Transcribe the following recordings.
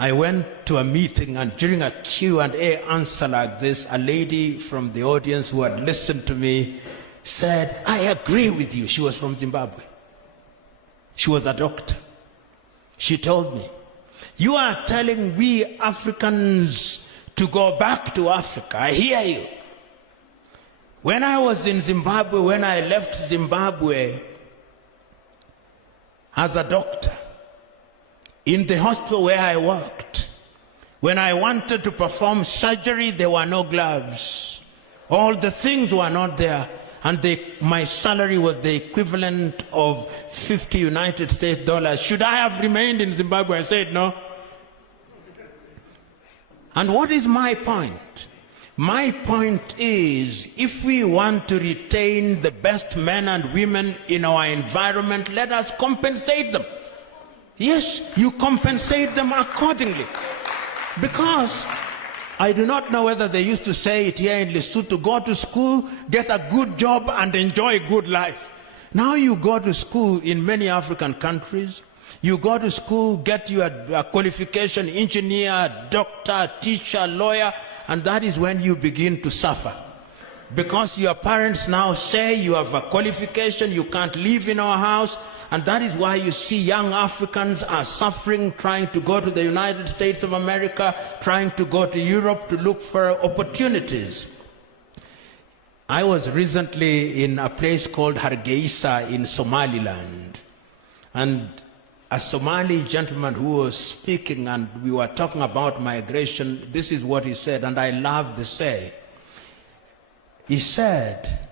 I went to a meeting, and during a Q&A answer like this, a lady from the audience who had listened to me said, I agree with you. She was from Zimbabwe. She was a doctor. She told me, you are telling we Africans to go back to Africa. I hear you. When I was in Zimbabwe, when I left Zimbabwe as a doctor, in the hospital where I worked, when I wanted to perform surgery, there were no gloves. All the things were not there. And my salary was the equivalent of 50 United States dollars. Should I have remained in Zimbabwe? I said no. And what is my point? My point is, if we want to retain the best men and women in our environment, let us compensate them. Yes, you compensate them accordingly. Because I do not know whether they used to say it here in Lesotho, go to school, get a good job, and enjoy a good life. Now you go to school in many African countries, you go to school, get your qualification, engineer, doctor, teacher, lawyer, and that is when you begin to suffer. Because your parents now say you have a qualification, you can't live in our house, and that is why you see young Africans are suffering, trying to go to the United States of America, trying to go to Europe to look for opportunities. I was recently in a place called Hargeisa in Somaliland, and a Somali gentleman who was speaking, and we were talking about migration, this is what he said, and I love the say. He said,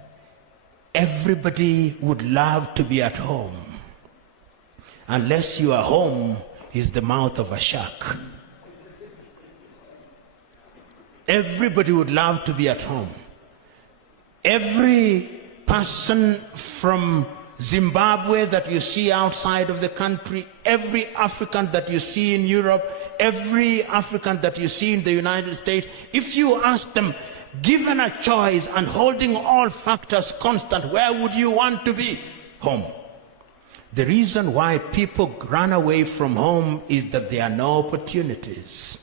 everybody would love to be at home, unless your home is the mouth of a shark. Everybody would love to be at home. Every person from Zimbabwe that you see outside of the country, every African that you see in Europe, every African that you see in the United States, if you ask them, given a choice and holding all factors constant, where would you want to be? Home. The reason why people run away from home is that there are no opportunities.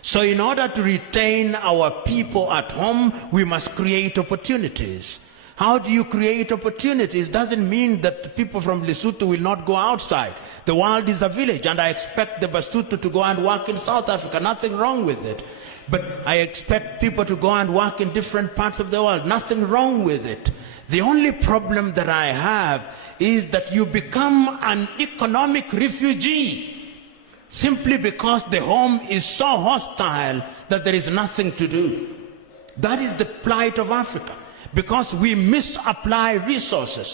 So in order to retain our people at home, we must create opportunities. How do you create opportunities? Doesn't mean that people from Lesotho will not go outside. The world is a village, and I expect the Basotho to go and work in South Africa. Nothing wrong with it. But I expect people to go and work in different parts of the world. Nothing wrong with it. The only problem that I have is that you become an economic refugee simply because the home is so hostile that there is nothing to do. That is the plight of Africa, because we misapply resources.